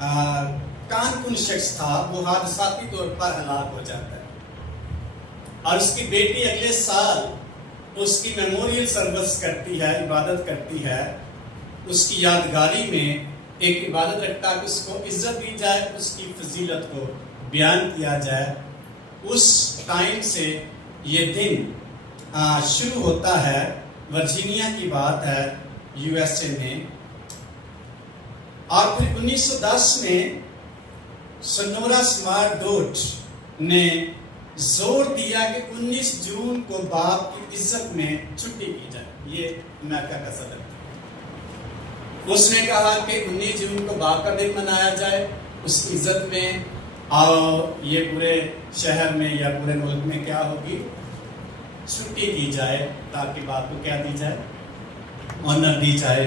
کان کن شخص تھا وہ حادثاتی طور پر ہلاک ہو جاتا ہے، اور اس کی بیٹی اگلے سال اس کی میموریل سروس کرتی ہے، عبادت کرتی ہے، اس کی یادگاری میں ایک عبادت رکھتا کہ اس کو عزت دی جائے، اس کی فضیلت کو بیان کیا جائے۔ اس ٹائم سے یہ دن شروع ہوتا ہے۔ ورجینیا کی بات ہے، یو ایس اے میں۔ اور پھر 1910 میں سنورا سمارٹ ڈوٹ نے زور دیا کہ 19 جون کو باپ کی عزت میں چھٹی کی جائے۔ یہ امریکہ کا صدر تھا، اس نے کہا کہ 19 جون کو باپ کا دن منایا جائے اس کی عزت میں، اور یہ پورے شہر میں یا پورے ملک میں کیا ہوگی، چھٹی کی جائے، تاکہ باپ کو کیا دی جائے، آنر دی جائے۔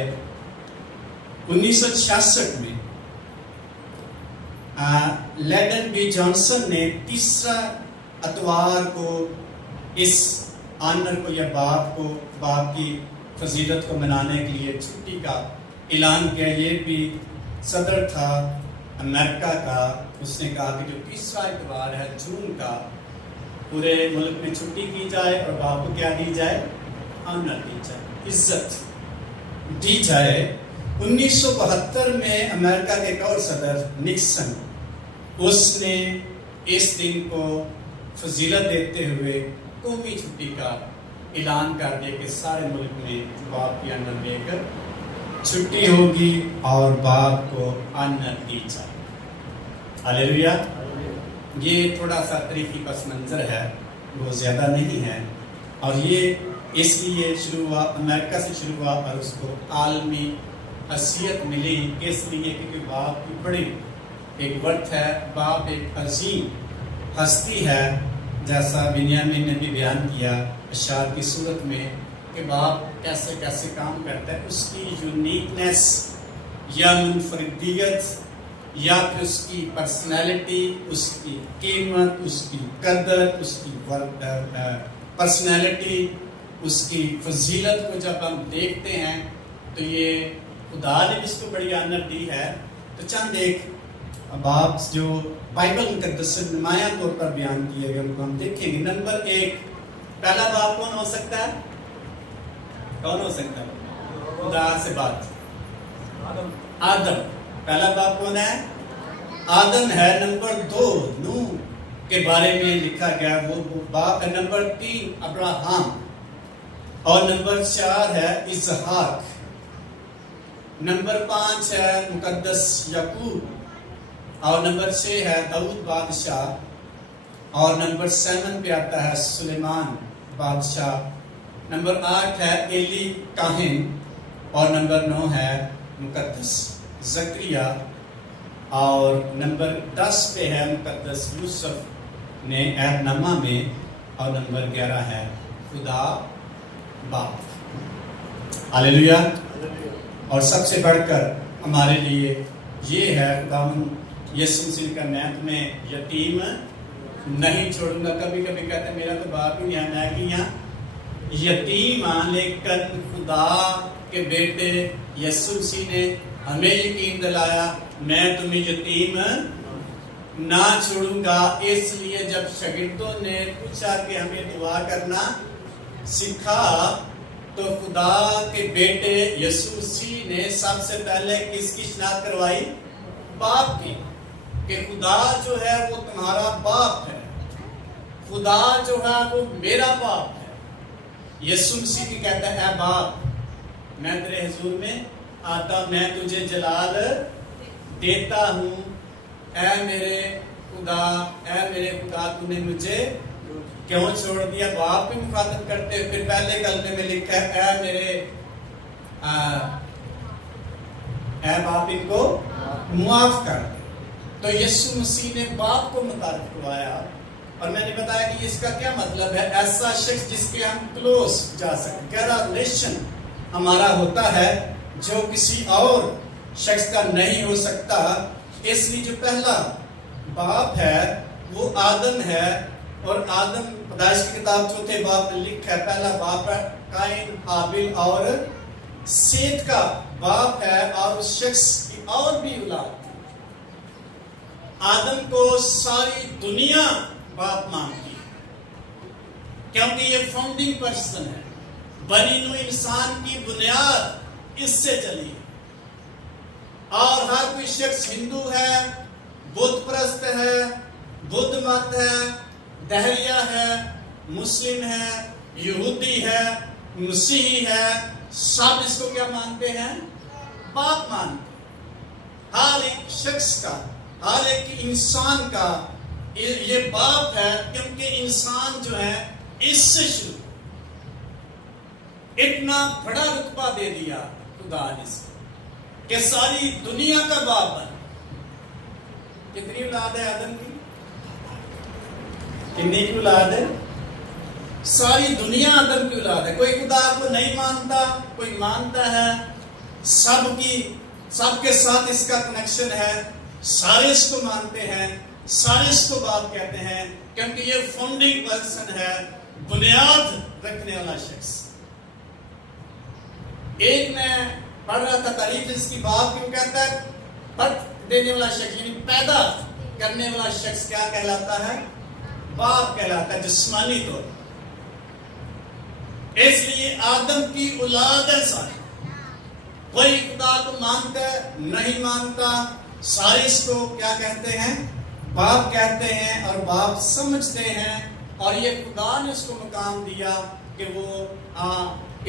1966 میں لیڈن بی جانسن نے تیسرا اتوار کو اس آنر کو یا باپ کی فضیلت کو منانے کے لیے چھٹی کا اعلان کیا۔ یہ بھی صدر تھا امریکہ کا، اس نے کہا کہ جو تیسرا اتوار ہے جون کا، پورے ملک میں چھٹی کی جائے اور باپ کو کیا دی جائے، آنر دی جائے، عزت دی جائے۔ 1972 میں امریکہ کے ایک اور صدر نکسن، اس نے اس دن کو فضیلت دیتے ہوئے قومی چھٹی کا اعلان کر دیا کہ سارے ملک میں باپ کی آنر دے کر چھٹی ہوگی اور باپ کو آنر دی جائے۔ ہاللیلویا۔ یہ تھوڑا سا تاریخی پس منظر ہے، وہ زیادہ نہیں ہے، اور یہ اس لیے شروع ہوا، امریکہ سے شروع ہوا اور اس کو عالمی حیثیت ملی۔ اس لیے کیونکہ باپ کی بڑی ایک ورتھ ہے، باپ ایک عظیم ہستی ہے، جیسا بنیامین نے بھی بیان کیا اشعار کی صورت میں کہ باپ کیسے کیسے کام کرتا ہے، اس کی یونیکنیس یا منفردیت یا پھر اس کی پرسنالٹی، اس کی قیمت، اس کی قدر، اس کی پرسنالٹی، اس کی فضیلت کو جب ہم دیکھتے ہیں تو یہ خدا نے جس کو بڑی آنر دی ہے۔ تو چند ایک باب جو بائبل مقدس سے نمایاں طور پر بیان کیے گئے ان کو ہم دیکھیں گے۔ نمبر 1، پہلا باب کون ہو سکتا ہے؟ کون ہو سکتا ہے؟ خدا سے بات، آدم۔ پہلا باب کون ہے؟ آدم ہے۔ نمبر 2، نوح کے بارے میں لکھا گیا، وہ باب ہے۔ نمبر 3، ابراہم، اور نمبر 4 ہے اسحاق۔ نمبر 5 ہے مقدس یعقوب، اور نمبر 6 ہے داؤد بادشاہ، اور نمبر 7 پہ آتا ہے سلیمان بادشاہ۔ نمبر 8 ہے ایلی کاہن، اور نمبر 9 ہے مقدس زکریا، اور نمبر 10 پہ ہے مقدس یوسف نے عہد نامہ میں، اور نمبر 11 ہے خدا باپ۔ ہاللیلویا۔ اور سب سے بڑھ کر ہمارے لیے یہ ہے، خداوند یسوع مسیح کا نیت میں یتیم نہیں چھوڑوں گا۔ کبھی کبھی کہتے ہیں میرا تو باپ ہی نہیں ہے، میں بھی یہاں یتیم ہاں، لیکن خدا کے بیٹے یسوع مسیح نے ہمیں یقین دلایا میں تمہیں یتیم نہ چھوڑوں گا۔ اس لیے جب شاگردوں نے پوچھا کہ ہمیں دعا کرنا سکھا، تو خدا کے بیٹے یسوع مسیح نے سب سے پہلے کس کی شناخت کروائی؟ باپ کی، کہ خدا جو ہے وہ تمہارا باپ ہے، خدا جو ہے وہ میرا باپ ہے۔ یسوع مسیح بھی کہتا ہے اے باپ، میں تیرے حضور میں آتا، میں تجھے جلال دیتا ہوں، اے میرے خدا تو نے مجھے کیوں چھوڑ دیا؟ باپ بھی مخاطب کرتے ہیں۔ پھر پہلے کلمے میں لکھا ہے اے باپ ان کو معاف کر دے۔ تو یسوع مسیح نے باپ کو متعارف کروایا، اور میں نے بتایا کہ اس کا کیا مطلب ہے، ایسا شخص جس کے ہم کلوز جا سکیں، گہرا ریلیشن ہمارا ہوتا ہے جو کسی اور شخص کا نہیں ہو سکتا۔ اس لیے جو پہلا باپ ہے وہ آدم ہے، اور آدم پیدائش کی کتاب 4 باب میں لکھا ہے پہلا باپ ہے قائن، حابیل اور سیت کا باپ ہے، اور اس شخص کی اور بھی اولاد تھی۔ آدم کو ساری دنیا باپ مانتی ہے، کیونکہ یہ فاؤنڈنگ پرسن ہے، بنی نوع انسان کی بنیاد اس سے چلی ہے۔ اور ہر کوئی شخص ہندو ہے، بدھ پرست ہے، بدھ مت ہے، دہریہ ہے، مسلم ہے، یہودی ہے، مسیحی ہے، سب اس کو کیا مانتے ہیں؟ باپ مانتے ہیں۔ ہر ایک شخص کا، ہر ایک انسان کا یہ باپ ہے، کیونکہ انسان جو ہے اس سے شروع، اتنا بڑا رتبہ دے دیا خدا نے اس کو کہ ساری دنیا کا باپ بن۔ کتنی اولاد ہے آدم کی؟ کتنی کی اولاد ہے؟ ساری دنیا آدم کی اولاد ہے۔ کوئی خدا کو نہیں مانتا، کوئی مانتا ہے، سب کے ساتھ اس کا کنیکشن ہے، سارے اس کو مانتے ہیں، سارے اس کو باپ کہتے ہیں، کیونکہ یہ فاؤنڈنگ پرسن ہے، بنیاد رکھنے والا شخص۔ ایک میں پڑھ رہا تھا تعریف اس کی، باپ کیوں کہتا ہے؟ برتھ دینے والا شخص، یعنی پیدا کرنے والا شخص کیا کہلاتا ہے؟ باپ کہلاتا ہے، جسمانی طور پر۔ اس لیے آدم کی اولاد ہے ساری، کوئی خدا کو مانتا ہے نہیں مانتا، سارے اس کو کیا کہتے ہیں؟ باپ کہتے ہیں اور باپ سمجھتے ہیں۔ اور یہ خدا نے اس کو مقام دیا کہ وہ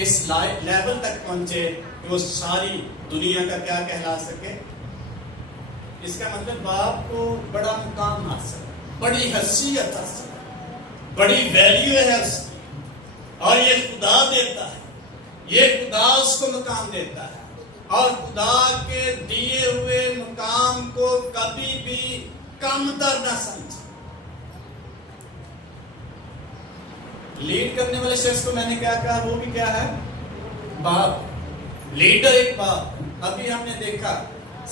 اس لیول تک پہنچے کہ وہ ساری دنیا کا کیا کہلا سکے۔ اس کا مطلب باپ کو بڑا مقام حاصل، بڑی حیثیت حاصل، بڑی ویلیو ہے اس کی، اور یہ خدا دیتا ہے، یہ خدا اس کو مقام دیتا ہے، اور خدا کے دیے ہوئے مقام کو کبھی بھی کم تر نہ سمجھے۔ لیڈ کرنے والے شخص کو میں نے کیا کہا؟ وہ بھی کیا ہے؟ باپ۔ لیڈر ایک باپ۔ ابھی ہم نے دیکھا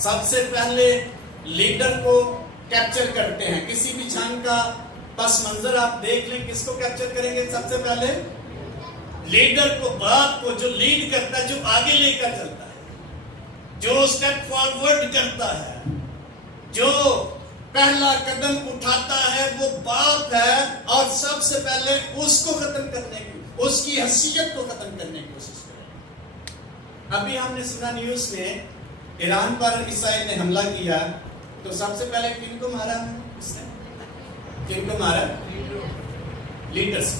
سب سے پہلے لیڈر کو کیپچر کرتے ہیں، کسی بھی جنگ کا پس منظر آپ دیکھ لیں، کس کو کیپچر کریں گے سب سے پہلے؟ لیڈر کو، باپ کو، جو لیڈ کرتا ہے، جو آگے لے کر چلتا ہے، جو سٹیپ فارورڈ کرتا ہے، جو پہلا قدم اٹھاتا ہے، وہ باپ ہے، اور سب سے پہلے اس کو ختم کرنے کی، اس کی حیثیت کو ختم کرنے کی کوشش کرے۔ ابھی ہم نے سنا نیوز میں ایران پر اسرائیل نے حملہ کیا، تو سب سے پہلے کن کو مارا؟ اس نے کن کو مارا؟ لیڈرز،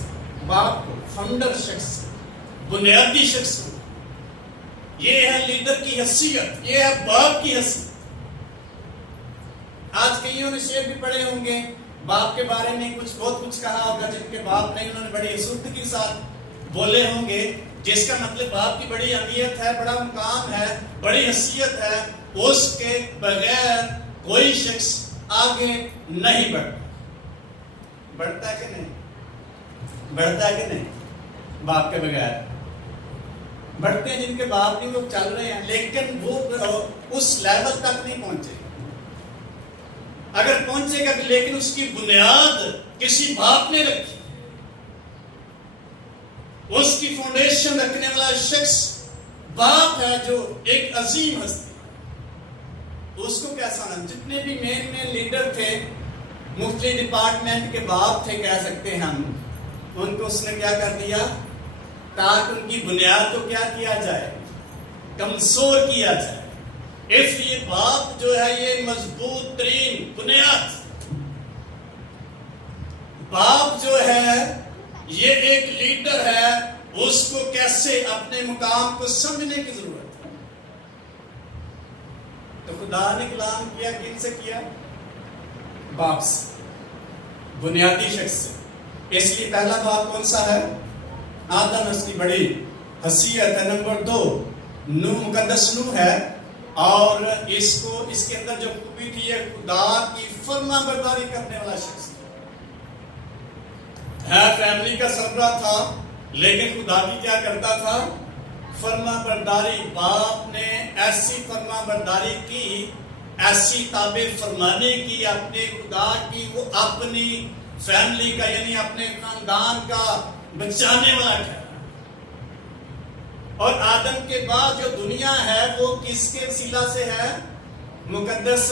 باپ کو، فاؤنڈر شخص، بنیادی شخص کو۔ یہ ہے لیڈر کی حیثیت، یہ ہے باپ کی حیثیت۔ آج کئیوں نے شعر بھی پڑھے ہوں گے، باپ کے بارے میں بہت کچھ کہا ہوگا، جن کے باپ نہیں انہوں نے بڑی اسودگی کے ساتھ بولے ہوں گے، جس کا مطلب باپ کی بڑی اہمیت ہے، بڑا مقام ہے، بڑی حیثیت ہے، اس کے بغیر کوئی شخص آگے نہیں بڑھتا۔ بڑھتا ہے کہ نہیں؟ بڑھتا ہے کہ نہیں؟ باپ کے بغیر بڑھتے ہیں جن کے باپ نہیں، وہ چل رہے ہیں، لیکن وہ اس لیول تک نہیں پہنچے۔ اگر پہنچے گا بھی، لیکن اس کی بنیاد کسی باپ نے رکھی، اس کی فاؤنڈیشن رکھنے والا شخص باپ ہے، جو ایک عظیم ہستی۔ اس کو کیسا نام، جتنے بھی مین لیڈر تھے، مختلف ڈپارٹمنٹ کے باپ تھے کہہ سکتے ہیں ہم، ان کو اس نے کیا کر دیا؟ تاکہ ان کی بنیاد کو کیا کیا جائے؟ کمزور کیا جائے۔ اس لیے باپ جو ہے یہ مضبوط ترین بنیاد، باپ جو ہے یہ ایک لیڈر ہے، اس کو کیسے اپنے مقام کو سمجھنے کی ضرورت ہے۔ تو خدا نے کلام کیا، کن سے کیا؟ باپ سے، بنیادی شخص سے۔ اس لیے پہلا باپ کون سا ہے؟ آدم، اس کی بڑی حیثیت ہے۔ نمبر 2 نوح، مقدس نوح ہے، اور اس کے اندر جو خوبی تھی، یہ خدا کی فرما برداری کرنے والا شخص ہے، فیملی کا سربراہ تھا، لیکن خدا بھی کیا کرتا تھا؟ فرما برداری۔ باپ نے ایسی فرما برداری کی، ایسی تابع فرمانے کی اپنے خدا کی، وہ اپنی فیملی کا، یعنی اپنے خاندان کا بچانے والا ہے۔ اور آدم کے بعد جو دنیا ہے وہ کس کے وسیلہ سے ہے؟ مقدس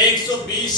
120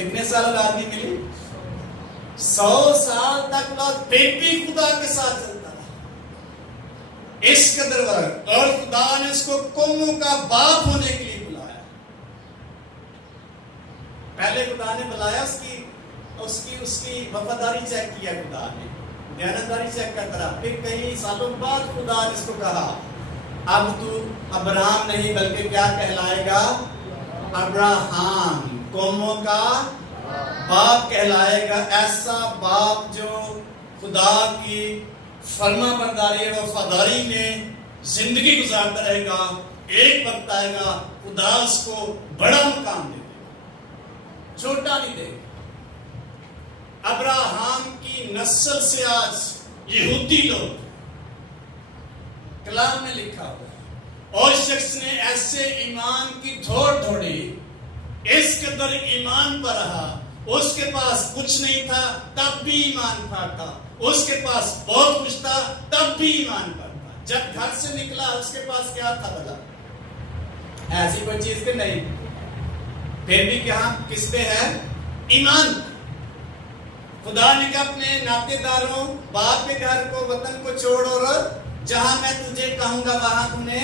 کتنے سال اولاد نہیں ملی؟ 100 سال تک اولاد پھر بھی خدا کے ساتھ چلتا رہا، اس قدر ورق، اور خدا نے اس کو قوموں کا باپ ہونے کے لیے بلایا۔ پہلے خدا نے بلایا، اس کی وفاداری چیک کیا، خدا نے دیانتداری چیک کرتا رہا، پھر کئی سالوں بعد خدا نے اس کو کہا اب تو ابراہم نہیں بلکہ کیا کہلائے گا؟ ابراہم، قوموں کا باپ کہلائے گا۔ ایسا باپ جو خدا کی فرما برداری اور وفاداری میں زندگی گزارتا رہے گا، ایک وقت آئے گا خدا اس کو بڑا مقام دے گا، چھوٹا نہیں دے گا۔ ابراہم کی نسل سے آج یہودی لوگ، کلام میں لکھا ہوا، اور شخص نے ایسے ایمان کی دھوڑ دھوڑی، اس قدر ایمان پر رہا، اس کے پاس کچھ نہیں تھا تب بھی ایمان پر تھا، اس کے پاس بہت کچھ تھا تب بھی ایمان پر تھا۔ جب گھر سے نکلا اس کے پاس کیا تھا بلا؟ ایسی کوئی چیز کہ نہیں، پھر بھی کیا کس پہ ہے؟ ایمان۔ خدا نے کہا اپنے ناطے داروں، باپ کے گھر کو، وطن کو چھوڑ، اور جہاں میں تجھے کہوں گا وہاں تم نے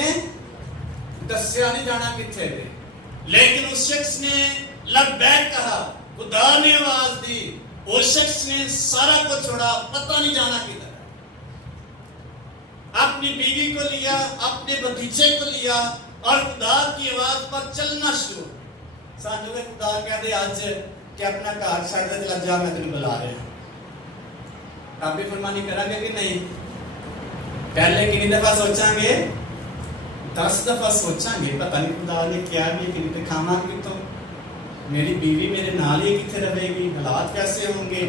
دسیا نہیں جانا کتنے دے۔ لیکن اس شخص نے لبیک کہا، خدا نے آواز دی، اس شخص نے سارا کو چھوڑا، پتہ نہیں جانا کدھر، اپنی بیوی کو لیا، اپنے بھتیجے کو لیا، اور خدا کی آواز پر چلنا شروع۔ سانجو کہ خدا کہہ دے آج کہ اپنا کار چھڑ دے، چلا جا، میں تمہیں بلا رہا ہوں۔ آپ بھی فرمانی کریں گے کہ نہیں؟ پہلے کنی دفعہ سوچیں گے؟ 10 دفعہ سوچیں گے، پتہ نہیں خدا نے کیا نہیں، کنی تے کھانا کی تو میری بیوی میرے نال ہی کتنے رہے گی، حالات کیسے ہوں گے؟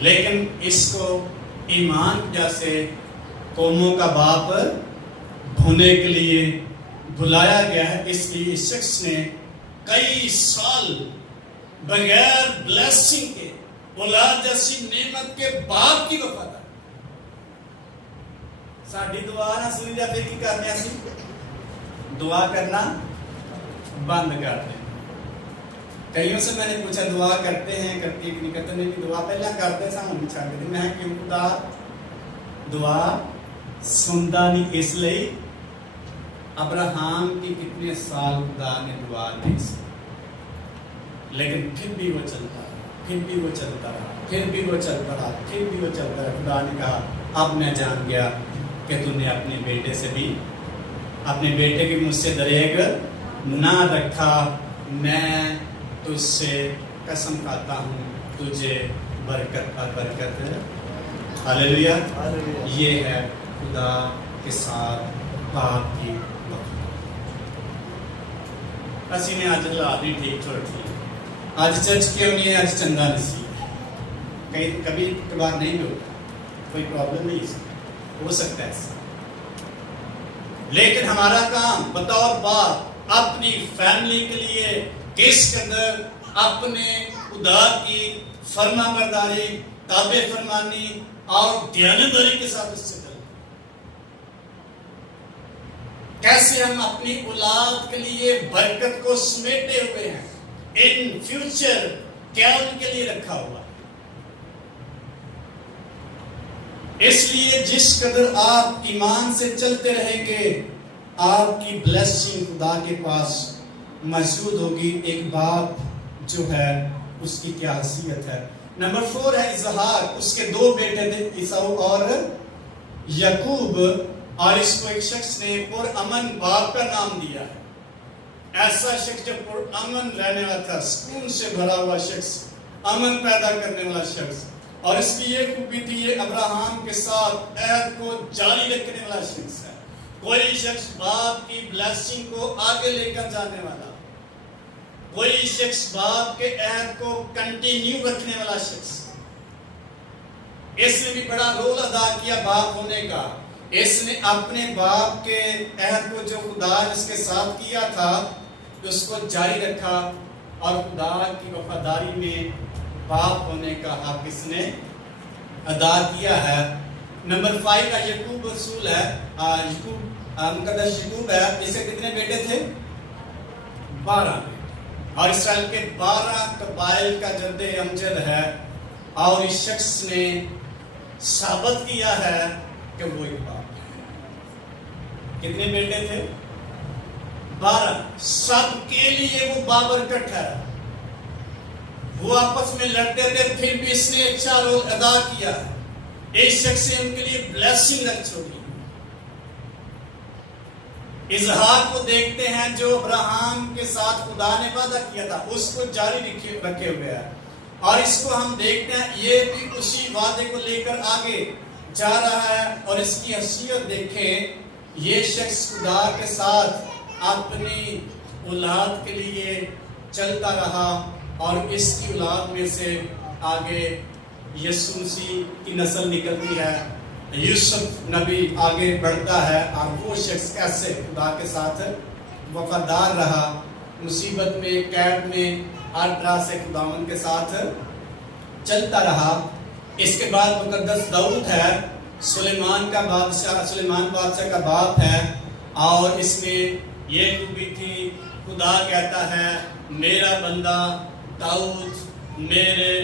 لیکن اس کو ایمان جیسے قوموں کا باپ ہونے کے لیے بلایا گیا ہے، اس لیے اس شخص نے کئی سال بغیر بلیسنگ کے، اولاد جیسی نعمت کے باپ کی وفاداری۔ ساڈی دعا نہ سنی جاتی کی کرنے اسی دعا کرنا بند کر دیں۔ کئیوں سے میں نے پوچھا دعا کرتے ہیں، کرتی کہ نہیں کرتے؟ نہیں، دعا پہلا کرتے سا ہم چھڑ دے، میں کیوں خدا دعا سنتا نہیں؟ اس لیے ابراہم کی کتنے سال خدا نے دعا نہیں سنی، لیکن پھر بھی وہ چلتا رہا، پھر بھی وہ چلتا رہا، پھر بھی وہ چلتا رہا، پھر بھی وہ چلتا رہا۔ خدا نے کہا اب میں جان گیا کہ تو نے اپنے بیٹے سے بھی، اپنے بیٹے کی مجھ سے دریغ نہ رکھا، میں تجھ سے قسم کھاتا ہوں تجھے برکت پر برکت ہے۔ ہاللیلویا۔ یہ ہے خدا کے ساتھ باپ کی وفاداری۔ اسی نے آج حالات نہیں ٹھیک چھوڑ دی، آج چرچ کیوں نہیں ہے، آج چندہ نصیب، کہیں کبھی کبھار نہیں ہوتا، کوئی پرابلم نہیں ہو سکتا ہے ایسا، لیکن ہمارا کام بطور باپ اپنی فیملی کے لیے کس قدر اپنے خدا کی فرما برداری، تابع فرمانی اور دیانتداری کے ساتھ اس سے چلیں، کیسے ہم اپنی اولاد کے لیے برکت کو سمیٹے ہوئے ہیں، ان فیوچر کیا ان کے لیے رکھا ہوا ہے۔ اس لیے جس قدر آپ ایمان سے چلتے رہیں گے، آپ کی بلیسنگ خدا کے پاس موجود ہوگی۔ ایک باپ جو ہے اس کی کیا حیثیت ہے۔ نمبر 4 ہے اظہار۔ اس کے 2 بیٹے تھے، عیساؤ اور یعقوب، اور اس کو ایک شخص نے پرامن باپ کا نام دیا ہے۔ ایسا شخص جو پرامن رہنے والا تھا، سکون سے بھرا ہوا شخص، امن پیدا کرنے والا شخص، اور اس کی یہ خوبی تھی، یہ ابراہم کے ساتھ عہد کو جاری رکھنے والا شخص ہے۔ کوئی شخص باپ کی بلیسنگ کو آگے لے کر جانے والا، کوئی شخص باپ کے عہد کو کنٹینیو رکھنے والا شخص، اس نے بھی بڑا رول ادا کیا باپ ہونے کا۔ اس نے اپنے باپ کے عہد کو جو خدا نے اس کے ساتھ کیا تھا اس کو جاری رکھا، اور خدا کی وفاداری میں باپ ہونے کا حق اس نے ادا کیا ہے۔ نمبر 5 کا یعقوب رسول ہے، مقدس یعقوب ہے۔ اس کے کتنے بیٹے تھے؟ 12 بیٹے، اور اسرائیل کے 12 قبائل کا جد امجد ہے، اور اس شخص نے ثابت کیا ہے کہ وہ ایک باپ ہے۔ کتنے بیٹے تھے؟ 12۔ سب کے لیے وہ بابرکت ہے، وہ آپس میں لڑتے تھے، پھر بھی اس نے اچھا رول ادا کیا۔ اس شخص نے ان کے لیے بلیسنگ رکھ چھوڑی۔ اسحاق کو دیکھتے ہیں جو ابراہیم کے ساتھ خدا نے وعدہ کیا تھا، اس کو جاری رکھے ہوئے ہے، اور اس کو ہم دیکھتے ہیں یہ بھی اسی وعدے کو لے کر آگے جا رہا ہے۔ اور اس کی حیثیت دیکھیں، یہ شخص خدا کے ساتھ اپنی اولاد کے لیے چلتا رہا، اور اس کی اولاد میں سے آگے یسوع مسیح کی نسل نکلتی ہے، یوسف نبی آگے بڑھتا ہے، اور وہ شخص کیسے خدا کے ساتھ وفادار رہا، مصیبت میں، قید میں، ہر طرح سے خداوند کے ساتھ چلتا رہا۔ اس کے بعد مقدس داؤد ہے، سلیمان بادشاہ کا باپ ہے، اور اس میں یہ خوبی تھی، خدا کہتا ہے میرا بندہ داؤد میرے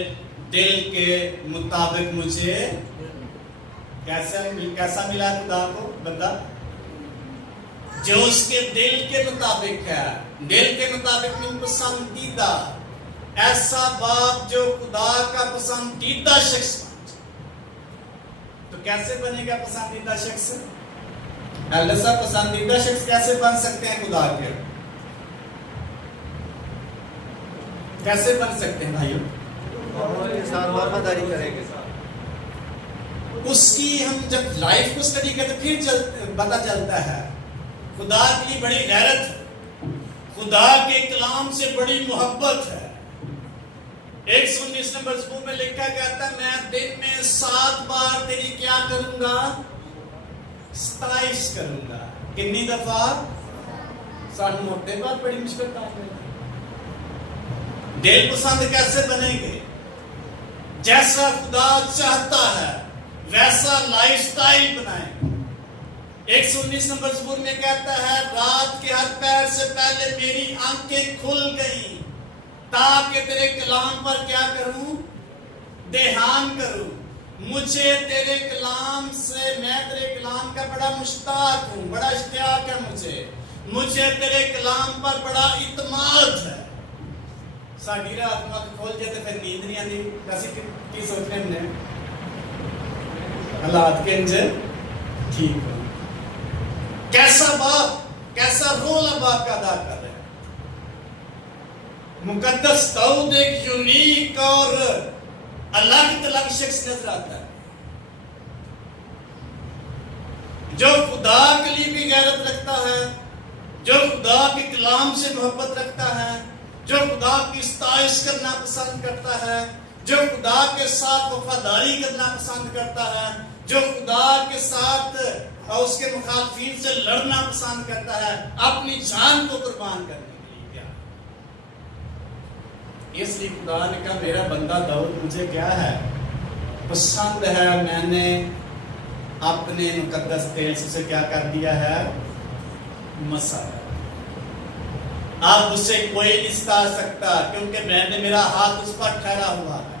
دل کے مطابق مجھے کیسا ملا خدا کو بندہ؟ جو اس کے دل کے مطابق ہے، دل کے مطابق من پسندیدہ، ایسا باپ جو خدا کا پسندیدہ شخص۔ تو کیسے بنے گا پسندیدہ شخص؟ ایلڈر صاحب، پسندیدہ شخص کیسے بن سکتے ہیں خدا کے؟ کیسے بن سکتے ہیں بھائیوں؟ وفاداری کریں گے۔ اس کی ہم جب لائف کو اسٹڈی کرتے پھر پتہ چلتا ہے خدا کے لیے بڑی غیرت ہے، خدا کے کلام سے بڑی محبت ہے۔ 119 نمبر زبور میں لکھا کہتا ہے میں دن میں 7 بار تیری کیا کروں گا؟ ستائش کروں گا۔ کتنی دفعہ؟ ساتھ موٹے بات بڑی مشکل کام ہے۔ دل پسند کیسے بنیں گے؟ جیسا خدا چاہتا ہے ویسا لائف سٹائل بنائیں۔ 119 نمبر زبور میں کہتا ہے رات کے ہر پہر سے پہلے میری آنکھیں کھل گئیں تاکہ تیرے کلام پر کیا کروں؟ دھیان کروں۔ مجھے تیرے کلام سے، میں تیرے کلام کا بڑا مشتاق ہوں، بڑا اشتیاق ہے مجھے تیرے کلام پر بڑا اعتماد ہے۔ ساڈی رات میں کھول جاتے پھر نیند نہیں آتی، ویسے کی سوچنے ہم نے حالات کے انجر ٹھیک ہو۔ کیسا باپ، کیسا رول باپ کا ادا کر رہے ہیں۔ مقدس داؤد ایک یونیک اور الگ تلگ شخص نظر آتا ہے جو خدا کے لیے بھی غیرت رکھتا ہے، جو خدا کے کلام سے محبت رکھتا ہے، جو خدا کی ستائش کرنا پسند کرتا ہے، جو خدا کے ساتھ وفاداری کرنا پسند کرتا ہے، جو خدا کے ساتھ اور اس کے مخالفین سے لڑنا پسند کرتا ہے، اپنی جان کو قربان کرنے کے لیے کیا؟ اس لیے خدا نے کہا میرا بندہ داؤد مجھے کیا ہے؟ پسند ہے، میں نے اپنے مقدس تیل سے کیا کر دیا ہے؟ مسا۔ اب اسے کوئی نہیں ستا سکتا کیونکہ میں نے میرا ہاتھ اس پر ٹھہرا ہوا ہے۔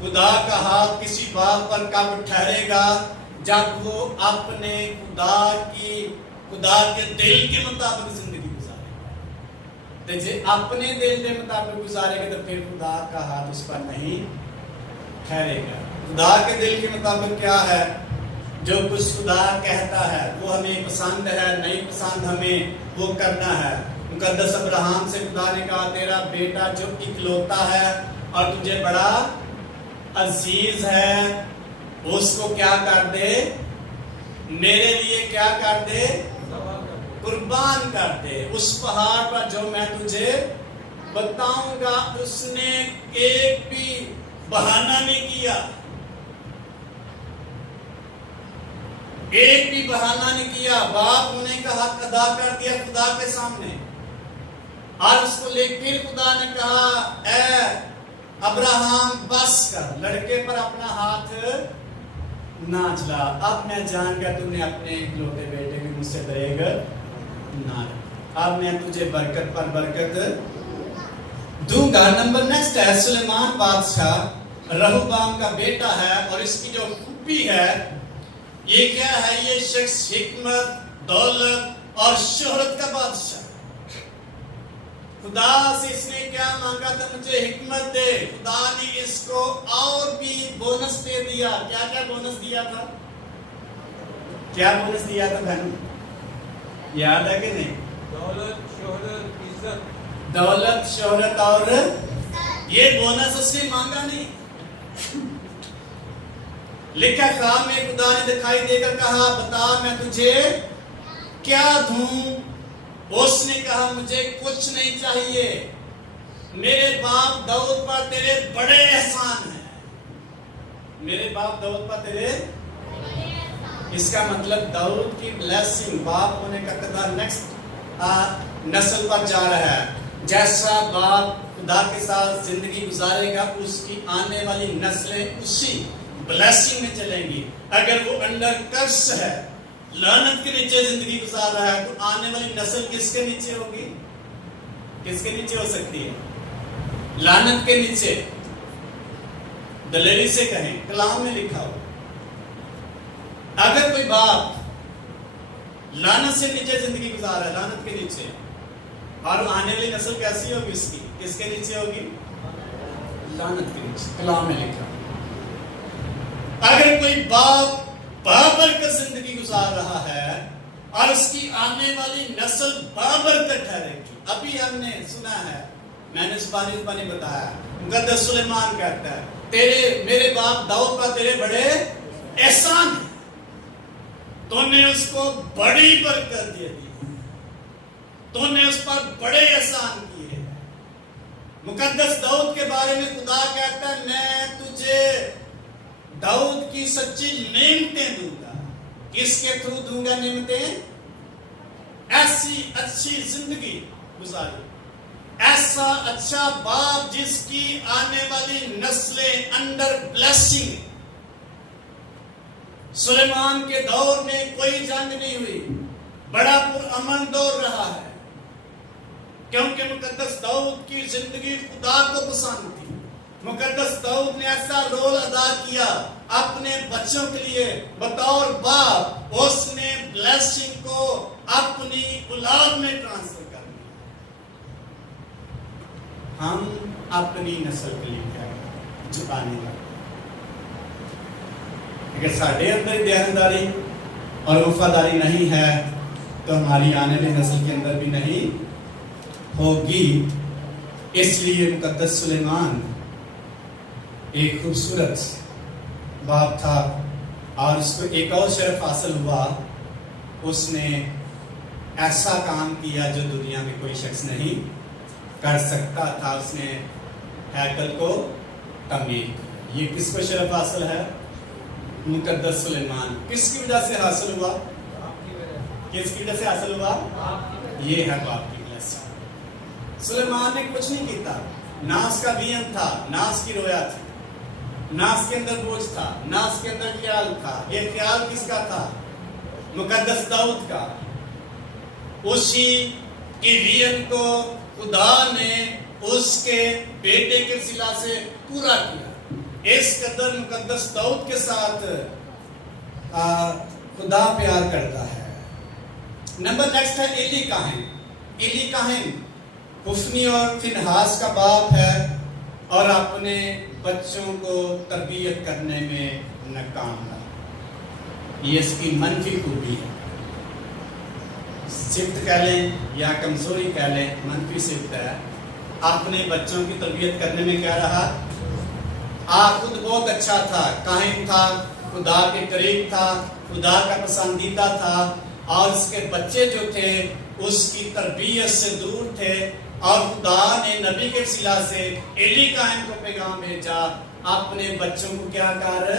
خدا کا ہاتھ کسی باپ پر کب ٹھہرے گا؟ جب وہ اپنے خدا کے دل کے مطابق زندگی گزارے گا۔ جب اپنے دل کے مطابق گزارے گا تو پھر خدا کا ہاتھ اس پر نہیں ٹھہرے گا۔ خدا کے دل کے مطابق کیا ہے؟ جو کچھ خدا کہتا ہے وہ ہمیں پسند ہے، نہیں پسند ہمیں وہ کرنا ہے۔ مقدس ابراہیم سے خدا نے کہا تیرا بیٹا جو اکلوتا ہے اور تجھے بڑا عزیز ہے اس کو کیا کر دے؟ میرے لیے کیا کر دے؟ قربان کر دے۔ اس پہاڑ پر جو میں تجھے بتاؤں گا۔ اس نے ایک بھی بہانہ نہیں کیا، ایک بھی بہانہ نہیں کیا، باپ ہونے کا حق ادا کر دیا خدا کے سامنے۔ اور اس کو لے کر خدا نے کہا اے ابراہیم بس کر، لڑکے پر اپنا ہاتھ نہ چلا، اب میں جان گیا تم نے اپنے اکلوتے بیٹے کی مجھ سے دریغ نہ رکھی، اب میں تجھے برکت پر برکت کا نمبر نیکسٹ ہے سلیمان بادشاہ رہوبام کا بیٹا ہے، اور اس کی جو خوبی ہے یہ کیا ہے؟ یہ شخص حکمت، دولت اور شہرت کا بادشاہ۔ خدا سے اس نے کیا مانگا تھا؟ مجھے حکمت دے۔ خدا نے اس کو اور بھی بونس دے دیا۔ کیا کیا بونس دیا تھا؟ کیا بونس دیا تھا بہنوں؟ یاد ہے کہ نہیں؟ دولت، شہرت، عزت۔ دولت، شہرت اور یہ بونس اس نے مانگا نہیں۔ لکھا خواب میں خدا نے دکھائی دے کر کہا بتا میں تجھے کیا دوں؟ اس نے کہا مجھے کچھ نہیں چاہیے، میرے باپ داؤد پر تیرے بڑے احسان ہیں۔ میرے باپ داؤد پر تیرے، اس کا مطلب داؤد کی بلیسنگ، باپ ہونے کا قدر نیکسٹ نسل پر جا رہا ہے۔ جیسا باپ خدا کے ساتھ زندگی گزارے گا اس کی آنے والی نسلیں اسی بلیسنگ میں چلیں گی۔ اگر وہ انڈر کرس ہے، لعنت کے نیچے زندگی گزار رہا ہے، تو آنے والی نسل کس کے نیچے ہوگی؟ کس کے نیچے ہو سکتی ہے؟ لعنت کے نیچے۔ دلیری سے کہیں، کلام میں لکھا ہو اگر کوئی باپ لعنت سے نیچے زندگی گزار رہا ہے، لعنت کے نیچے، اور آنے والی نسل کیسی ہوگی اس کی؟ کس کے نیچے ہوگی؟ لعنت کے نیچے۔ کلام میں لکھا اگر کوئی باپ بابرکت زندگی گزار رہا ہے اور اس کی آنے والی نسل بابرکت ٹھہرے گی۔ ابھی ہم نے سنا ہے، میں نے زبانی بتایا، مقدس سلیمان کہتا ہے تیرے میرے باپ داؤد پر تیرے بڑے احسان ہیں، تو نے اس کو بڑی برکت دے دی، تو نے اس پر بڑے احسان کیے۔ مقدس داؤد کے بارے میں خدا کہتا ہے میں تجھے داؤد کی سچی نعمتیں دوں گا۔ کس کے تھرو دوں گا نعمتیں؟ ایسی اچھی زندگی گزاری، ایسا اچھا باپ جس کی آنے والی نسلیں انڈر بلیسنگ۔ سلیمان کے دور میں کوئی جنگ نہیں ہوئی، بڑا پرامن دور رہا ہے، کیونکہ مقدس داؤد کی زندگی خدا کو پسند تھی۔ مقدس داؤد نے ایسا رول ادا کیا اپنے بچوں کے لیے بطور باپ، اس نے بلیسنگ کو اپنی اولاد میں ٹرانسفر کر دیا۔ ہم اپنی نسل کے لیے کیا چھپانے کا؟ اگر ساڑھے اندر دیانتداری اور وفاداری نہیں ہے تو ہماری آنے والی نسل کے اندر بھی نہیں ہوگی۔ اس لیے مقدس سلیمان ایک خوبصورت باپ تھا، اور اس کو ایک اور شرف حاصل ہوا، اس نے ایسا کام کیا جو دنیا میں کوئی شخص نہیں کر سکتا تھا۔ اس نے ہیکل کو تعمیر کیا۔ یہ کس کو شرف حاصل ہے؟ مقدس سلیمان۔ کس کی وجہ سے حاصل ہوا؟ کس کی وجہ سے حاصل ہوا؟ یہ ہے باپ کی بلیسنگ۔ سلیمان نے کچھ نہیں کیتا، نہ اس کا بین تھا، نہ اس کی رویا تھی، نہ اس کے اندر بوجھ تھا، نہ اس کے اندر خیال تھا۔ یہ خیال کس کا تھا؟ مقدس داؤد کا۔ اسی کی وین کو خدا نے اس کے بیٹے کے وسیلہ سے پورا کیا۔ اس قدر مقدس داؤد کے ساتھ خدا پیار کرتا ہے۔ نمبر نیکسٹ ہے ایلی کاہن۔ ایلی کاہن حفنی اور فنہاس کا باپ ہے اور اپنے بچوں کو تربیت کرنے میں ناکام رہا۔ یہ اس کی منفی خوبی ہے، صفت کہہ لیں یا کمزوری کہہ لیں، منفی صفت ہے۔ اپنے بچوں کی تربیت کرنے میں کیا رہا؟ آپ خود بہت اچھا تھا، کاہن تھا، خدا کے قریب تھا، خدا کا پسندیدہ تھا، اور اس کے بچے جو تھے اس کی تربیت سے دور تھے، اور خدا نے نبی کے وسیلہ سے ایلی کاہن کو پیغام بھیجا، اپنے بچوں کو کیا کر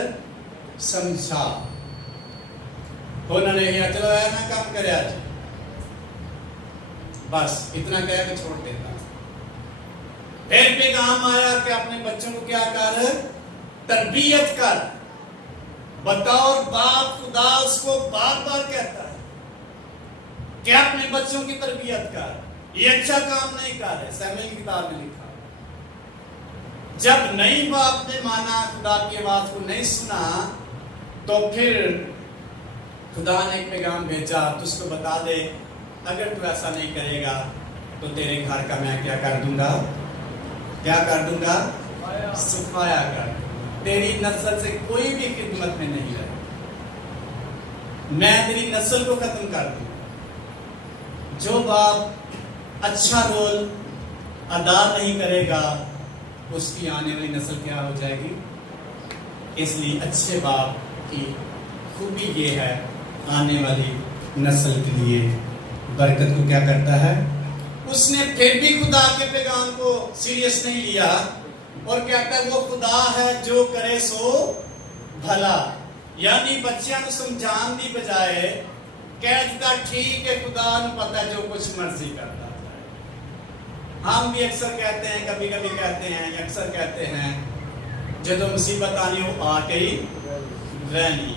سمجھا۔ انہوں نے کہا چلو نہ کام کرے آج، بس اتنا کہہ کے چھوڑ دیتا۔ پھر پیغام آیا کہ اپنے بچوں کو کیا کر تربیت کر۔ بطور باپ خدا اس کو بار بار کہتا ہے کہ اپنے بچوں کی تربیت کر، یہ اچھا کام نہیں کر رہے۔ سیموئیل کی کتاب میں لکھا جب نہیں باپ نے مانا، خدا کی آواز کو نہیں سنا، تو پھر خدا نے ایک پیغام بھیجا، تو اس کو بتا دے اگر تو ایسا نہیں کرے گا تو تیرے گھر کا میں کیا کر دوں گا؟ کیا کر دوں گا؟ صفایا کر دوں گا۔ تیری نسل سے کوئی بھی خدمت میں نہیں رہے، میں تیری نسل کو ختم کر دوں گا۔ جو باپ اچھا رول ادا نہیں کرے گا اس کی آنے والی نسل کیا ہو جائے گی؟ اس لیے اچھے باپ کی خوبی یہ ہے، آنے والی نسل کے لیے برکت کو کیا کرتا ہے؟ اس نے پھر بھی خدا کے پیغام کو سیریس نہیں لیا اور کہتا ہے وہ خدا ہے جو کرے سو بھلا، یعنی بچیاں کو سمجھان دی بجائے کہہ دیتا ٹھیک ہے خدا نے پتہ ہے جو کچھ مرضی کرتا ہے۔ ہم بھی اکثر کہتے ہیں، کبھی کبھی کہتے ہیں، اکثر کہتے ہیں جب مصیبت آنی ہو آ کے ہی رہنی،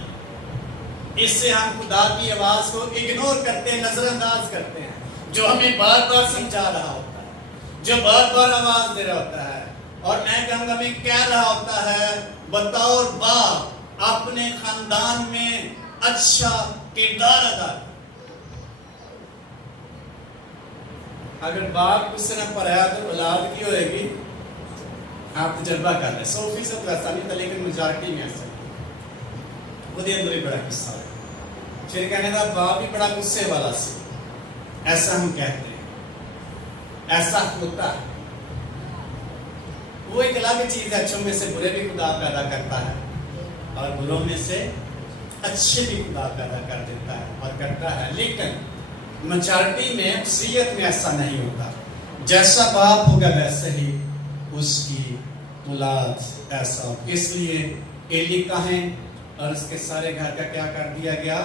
اس سے ہم خدا کی آواز کو اگنور کرتے ہیں، نظر انداز کرتے ہیں، جو ہمیں بار بار سمجھا رہا ہوتا ہے، جو بار بار آواز دے رہا ہوتا ہے، اور میں کہوں گا میں کہہ رہا ہوتا ہے بطور باپ اپنے خاندان میں اچھا کردار ادا۔ اگر باپ اس سے نہ پڑھایا تو اولاد کی ہوئے گی؟ آپ تجربہ کر رہے ہیں، 100% ویسا نہیں تھا لیکن میجارٹی میں ایسا وہ دے اندر ہی بڑا غصہ ہے۔ پھر کہنے تھا باپ بھی بڑا غصے والا سی، ایسا ہم کہتے ہیں، ایسا ہوتا ہے۔ وہ ایک الگ چیز ہے، اچھوں میں سے برے بھی خدا پیدا کرتا ہے اور بروں میں سے اچھے بھی خدا پیدا کر دیتا ہے اور کرتا ہے، لیکن میجارٹی میں اکثریت میں ایسا نہیں ہوتا۔ جیسا باپ ہوگا ویسے ہی اس کی اولاد ایسا ہوگا۔ اس لیے ایلی کہیں اور اس کے سارے گھر کا کیا کر دیا گیا؟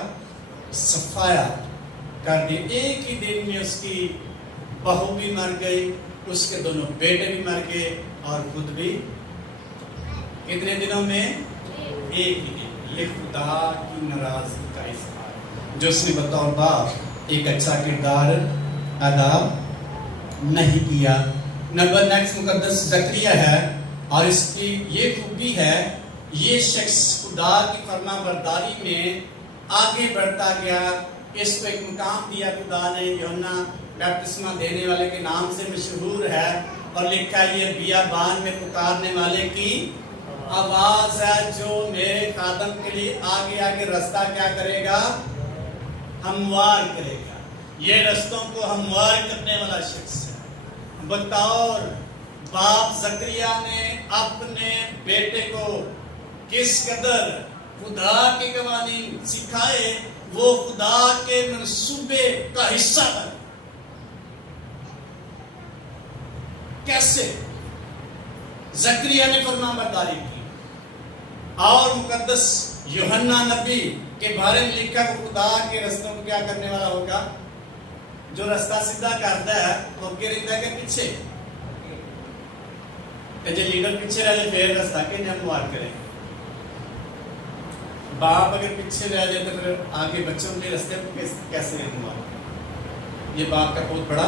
صفایا کر دیا۔ ایک ہی دن میں اس کی بہو بھی مر گئی، اس کے دونوں بیٹے بھی مر گئے اور خود بھی۔ کتنے دنوں میں؟ ایک ہی دن۔ یہ خدا کی ناراضگی کا اظہار جو اس نے بطور باپ ایک اچھا کردار ادا نہیں کیا۔ نمبر نیکسٹ مقدس زکریا ہے، اور اس کی یہ خوبی ہے، یہ شخص خدا کی فرما برداری میں آگے بڑھتا گیا۔ اس کو ایک مقام دیا خدا نے، یوحنا بپتسمہ دینے والے کے نام سے مشہور ہے، اور لکھا ہے یہ بیابان میں پکارنے والے کی آواز ہے جو میرے خادم کے لیے آگے آگے رستہ کیا کرے گا؟ ہموار کرے گا۔ یہ رستوں کو ہموار کرنے والا شخص ہے۔ بطور باپ زکریا نے اپنے بیٹے کو کس قدر خدا کے قوانین سکھائے، وہ خدا کے منصوبے کا حصہ بنے۔ کیسے؟ زکریا نے فرمان برداری کی، اور مقدس یوحنا نبی کے بارے میں لکھا کہ خدا کے رستوں کو کیا کرنے والا ہوگا؟ جو رستہ سیدھا کرتا ہے وہ کے رہتا ہے کہ پیچھے، کہ جو لیڈر پیچھے رہ جائے پھر رستہ کے ہموار کرے۔ باپ اگر پیچھے رہ جائے تو پھر آگے بچوں کے رستے کو کیسے ہموار کرے؟ یہ باپ کا بہت بڑا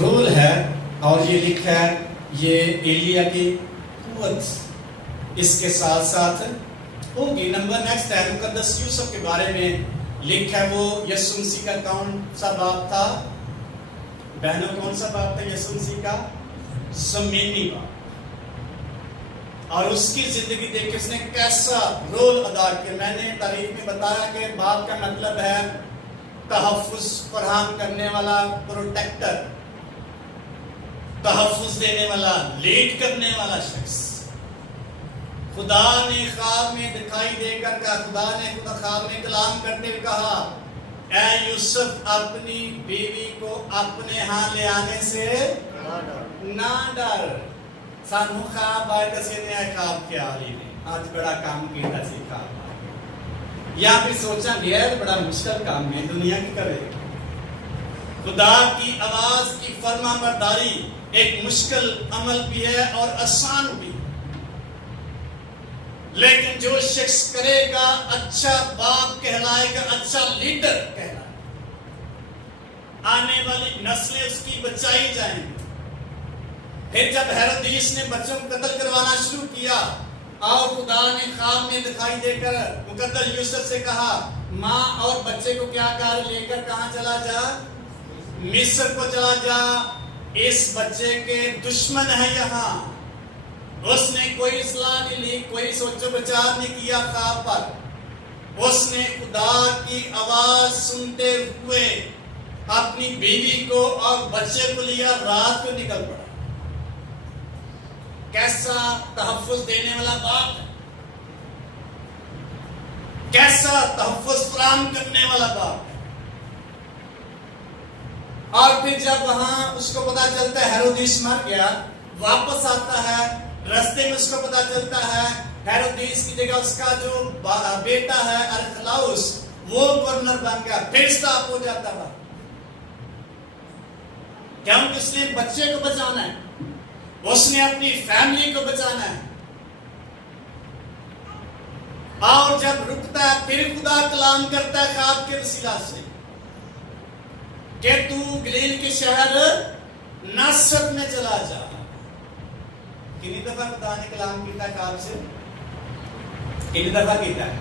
رول ہے، اور یہ لکھا ہے یہ ایلیا کی قوت اس کے ساتھ ساتھ ہوگی۔ نمبر نیکسٹ ہے مقدس یوسف کے بارے میں لکھا ہے، وہ یسوع مسیح کا کون سا باپ تھا؟ بہنوں کون سا باپ تھا یسوع مسیح کا؟ زمینی باپ۔ اور اس کی زندگی دیکھ کے اس نے کیسا رول ادا کیا۔ میں نے تاریخ میں بتایا کہ باپ کا مطلب ہے تحفظ فراہم کرنے والا، پروٹیکٹر، تحفظ دینے والا، لیڈ کرنے والا شخص۔ خدا نے خواب میں دکھائی دے کر کہا، خدا نے خواب میں کلام کرتے ہوئے کہا، اے یوسف اپنی بیوی کو اپنے ہاں لے آنے سے نہ ڈر۔ سانو خواب آئے کسی نے خواب کیا ہی نہیں، آج بڑا کام کیا سی خواب، یا پھر سوچا گیا بڑا مشکل کام ہے دنیا کی کرے۔ خدا کی آواز کی فرما برداری ایک مشکل عمل بھی ہے اور آسان بھی، لیکن جو شخص کرے گا اچھا باپ کہلائے گا، اچھا لیڈر کہلائے گا، آنے والی نسلیں اس کی بچائی جائیں گی۔ پھر جب ہیرودیس نے بچوں کو قتل کروانا شروع کیا اور خدا نے خواب میں دکھائی دے کر مقدس یوسف سے کہا ماں اور بچے کو کیا کر لے کر کہاں چلا جا، مصر کو چلا جا، اس بچے کے دشمن ہے یہاں. اس نے کوئی اصلاح نہیں لی، کوئی سوچ و بچار نہیں کیا خواب پر. اس نے خدا کی آواز سنتے ہوئے اپنی بیوی کو اور بچے کو لیا، رات کو نکل پڑا. کیسا تحفظ دینے والا باپ ہے، کیسا تحفظ فراہم کرنے والا باپ ہے. اور پھر جب وہاں اس کو پتا چلتا ہے ہیرودیس مر گیا، واپس آتا ہے، رستے میں اس کو پتا چلتا ہے ہیرودیس کی جگہ اس کا جو بیٹا ہے ارخلاؤس وہ گورنر بن گیا. پھر سٹاپ ہو جاتا ہے کیونکہ اس نے بچے کو بچانا ہے، اس نے اپنی فیملی کو بچانا ہے. اور جب رکتا ہے پھر خدا کلام کرتا ہے خواب کے وسیلہ سے کہ تو گلیل کے شہر ناصرت میں چلا جا. کتنی دفعہ خدا نے کلام کیتا ہے خواب سے؟ کتنی دفعہ کیتا ہے؟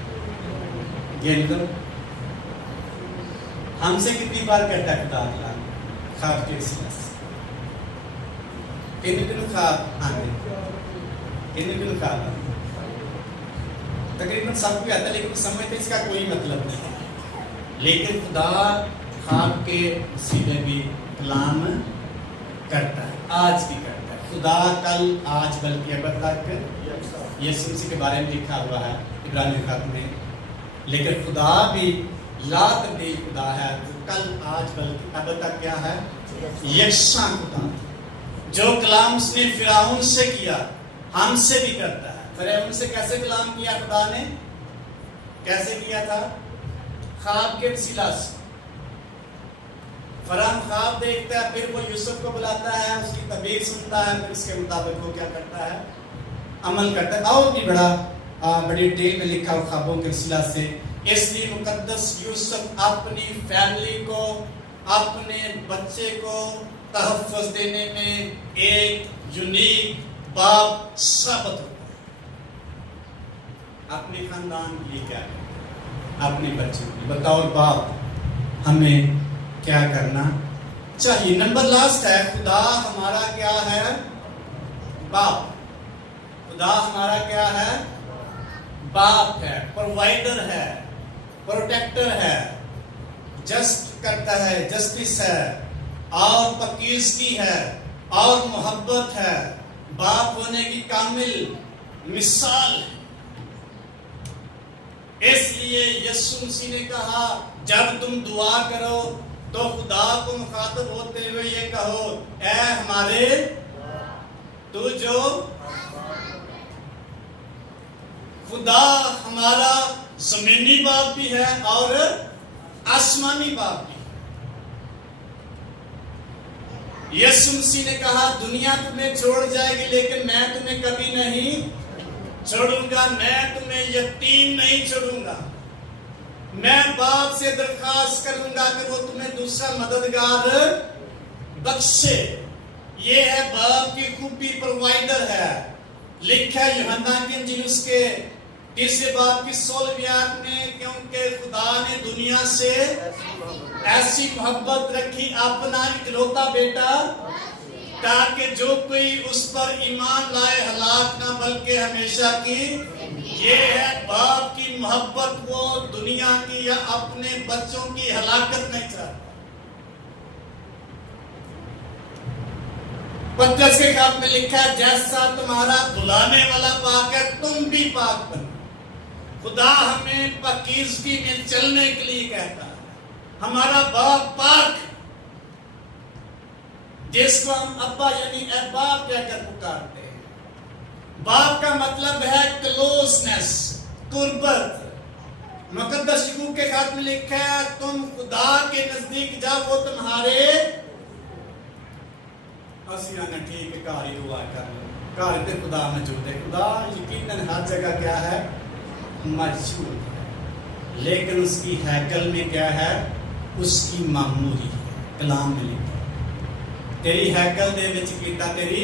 ہم سے کتنی بار کرتا ہے خدا کلام خواب کے وسیلہ سے؟ کتنے خواب آتے؟ کتنے خواب آتے؟ تقریباً سب کو آتا ہے لیکن سمجھتے اس کا کوئی مطلب نہیں. لیکن خدا خواب کے وسیلے بھی کلام کرتا ہے، آج بھی کرتا ہے. خدا کل آج بلکہ ابد تک یسوع مسیح کے بارے میں لکھا ہوا ہے عبرانی خط میں. لیکن خدا بھی لا تبدیل خدا ہے، کل آج بلکہ ابد تک کیا ہے؟ یکساں خدا. جو کلام اس نے فرعون سے کیا ہم سے بھی کرتا ہے. فرعون سے کیسے کلام کیا خدا نے؟ کیسے کیا تھا؟ خواب کے وسیلہ سے. فرعون خواب دیکھتا ہے، پھر وہ یوسف کو بلاتا ہے، اس کی تعبیر سنتا ہے، پھر اس کے مطابق وہ کیا کرتا ہے؟ عمل کرتا ہے. اور بھی بڑی ڈیٹیل میں لکھا ہوا خوابوں کے وسیلہ سے. اس لیے مقدس یوسف اپنی فیملی کو، اپنے بچے کو تحفظ دینے میں ایک یونیک باپ ثابت ہوتا ہے. اپنے خاندان کے لیے کیا ہے؟ اپنے بچوں کے لیے بطور باپ ہمیں کیا کرنا چاہیے. نمبر لاسٹ ہے خدا ہمارا کیا ہے؟ باپ. خدا ہمارا کیا ہے؟ باپ ہے، پرووائڈر ہے، پروٹیکٹر ہے، جسٹ کرتا ہے، جسٹس ہے، اور پاکیزگی ہے اور محبت ہے. باپ ہونے کی کامل مثال ہے. اس لیے یسوع مسیح نے کہا جب تم دعا کرو تو خدا کو مخاطب ہوتے ہوئے یہ کہو اے ہمارے تو جو خدا ہمارا زمینی باپ بھی ہے اور آسمانی باپ بھی. یسوع مسیح نے کہا دنیا تمہیں چھوڑ جائے گی لیکن میں تمہیں کبھی نہیں چھوڑوں گا، میں تمہیں یتیم نہیں چھوڑوں گا. میں باپ سے درخواست کروں گا کہ وہ تمہیں دوسرا مددگار بخشے. یہ ہے باپ کی خوبی، پرووائڈر ہے. لکھا ہے یوحنا کی انجیل اس کے 30 باب کی 16 آیت میں کیونکہ خدا نے دنیا سے ایسی محبت رکھی اپنا اکلوتا بیٹا تاکہ جو کوئی اس پر ایمان لائے ہلاک نہ بلکہ ہمیشہ کی. یہ ہے باپ کی محبت، وہ دنیا کی یا اپنے بچوں کی ہلاکت نہیں چاہتا. پترس کے خط میں لکھا ہے جیسا تمہارا بلانے والا پاک ہے تم بھی پاک بنو. خدا ہمیں پاکیزگی میں چلنے کے لیے کہتا ہے. ہمارا باپ پاک جس کو ہم ابا یعنی اے باپ کہہ کر پکارتے ہیں. باپ کا مطلب ہے کلوزنس، قربت. مقدس یعقوب کے خط میں لکھا ہے تم خدا کے نزدیک جب وہ تمہارے اسیانا ٹھیک ہے کاری دعا کر لو، کاری تے خدا موجود ہے. خدا یقیناً ہر جگہ کیا ہے؟ موجود ہے. لیکن اس کی ہیکل میں کیا ہے؟ اس کی معمولی ہے. کلام میں لکھا تیری ہیکل دے وچ کیتا تیری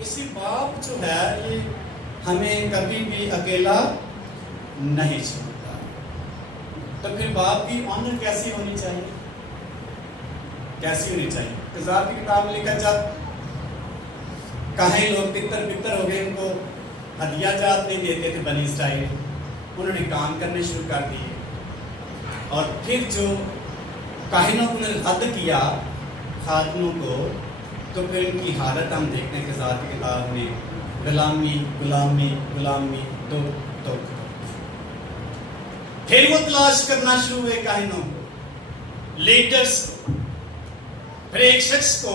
اسی باپ جو ہے یہ ہمیں کبھی بھی اکیلا نہیں چھوڑتا. تو پھر باپ کی آنر کیسی ہونی چاہیے؟ کیسی ہونی چاہیے؟ کتاب کی کتاب میں لکھا جب کہیں لوگ تتر بتر ہو گئے, ان کو ہدیہ جات نہیں دیتے تھے بنی اسرائیل, انہوں نے کام کرنے شروع کر دیے. اور پھر جو کاہنوں کو نے رد کیا خادموں کو, تو پھر ان کی حالت ہم دیکھتے ہیں کہ ذات کی کتاب میں غلامی غلامی غلامی دو دو. پھر وہ تلاش کرنا شروع ہوئے کاہنوں کو, لیڈرز کو. پھر ایک شخص کو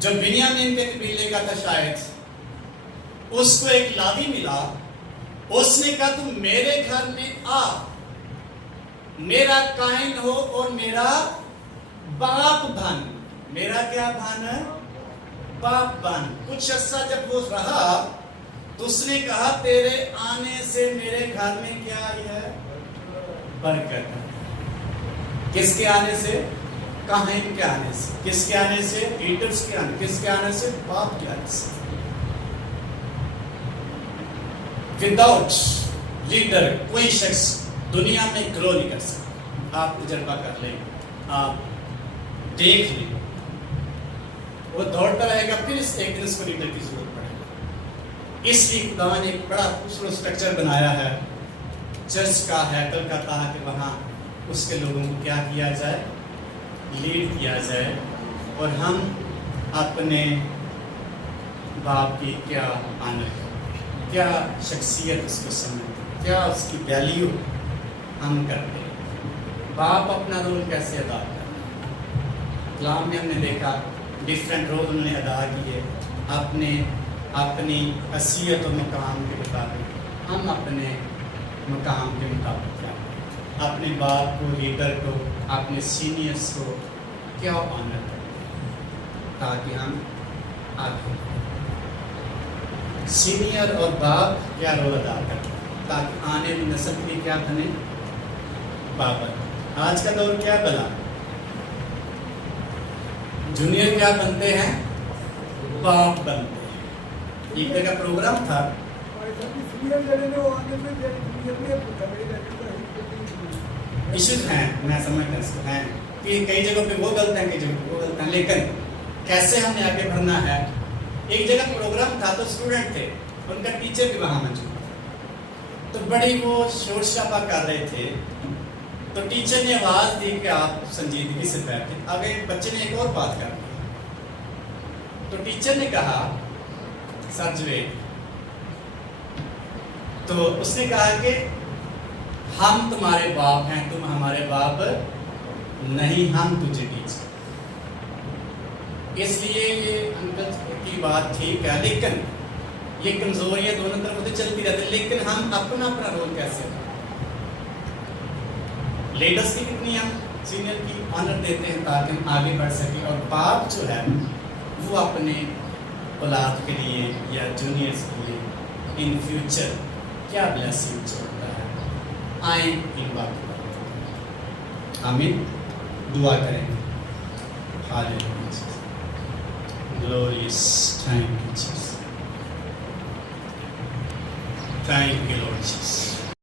جو بنیامین کے قبیلے کا تھا شاید, اس کو ایک لاوی ملا. اس نے کہا تم میرے گھر میں آ, میرا کاہن ہو اور میرا باپ بن. میرا کیا بن؟ باپ بن. کچھ عرصہ جب وہ رہا تو اس نے کہا تیرے آنے سے میرے گھر میں کیا آئی ہے؟ برکت. کس کے آنے سے؟ کاہن کے آنے سے. کس کے آنے سے؟ لیڈرز کے آنے. کس کے آنے سے؟ باپ کے آنے سے. وداؤٹ لیڈر کوئی شخص دنیا میں گرو نہیں کر سکتا. آپ تجربہ کر لیں, آپ دیکھ لیں, وہ دوڑتا رہے گا, پھر ایک دن اس کو لیڈر کی ضرورت پڑے گی. اس لیے خدا نے ایک بڑا خوبصورت اسٹرکچر بنایا ہے چرچ کا, ہیکل کا, تاکہ وہاں اس کے لوگوں کو کیا کیا جائے؟ لیڈ کیا جائے. اور ہم اپنے باپ کی کیا آنر, کیا شخصیت اس کو سمجھتے, کیا اس کی ویلیو ہم کرتے ہیں. باپ اپنا رول کیسے ادا کرتے ہیں؟ کلام میں ہم نے دیکھا ڈفرینٹ رول انہوں نے ادا کیے اپنی حیثیت و مقام کے مطابق. ہم اپنے مقام کے مطابق کیا کریں؟ اپنے باپ کو, لیڈر کو, اپنے سینئرس کو کیا آنر کریں تاکہ ہم آگے. سینئر اور باپ کیا رول ادا کریں تاکہ آنے والی نسل کے لیے کیا بنے؟ بابر. آج کا دور کیا بنا؟ جونیئر کیا بنتے ہیں؟ باپ بنتے ہیں. ایک جگہ پروگرام تھا, ایشوز ہیں, میں سمجھتا ہوں ہیں کہ کئی جگہوں پہ وہ غلط ہیں, کئی جگہوں پہ وہ غلط ہیں, لیکن کیسے ہم نے آگے بڑھنا ہے. ایک جگہ پروگرام تھا تو اسٹوڈنٹ تھے, ان کا ٹیچر بھی وہاں موجود تھا, تو بڑی وہ شور شرابہ کر رہے تھے. تو ٹیچر نے آواز دی کہ آپ سنجیدگی سے بیٹھے. آگے بچے نے ایک اور بات کر دی. تو ٹیچر نے کہا سر جوید, تو اس نے کہا کہ ہم تمہارے باپ ہیں, تم ہمارے باپ نہیں, ہم تجھے ٹیچر. اس لیے یہ انکل کی بات ٹھیک ہے, لیکن یہ کمزوریاں دونوں طرف سے چلتی رہتی, لیکن ہم اپنا رول کیسے کریں؟ لیڈرز کی کتنی ہم سینئر کی آنر دیتے ہیں تاکہ ہم آگے بڑھ سکیں. اور باپ جو ہے وہ اپنے اولاد کے لیے یا جونیئرز کے لیے ان فیوچر کیا بلیسنگ چھوڑتا ہے. آئیں ان باتوں پر آمین دعا کریں. ہاللیلویا, glorious, thank you Jesus, thank you Lord Jesus.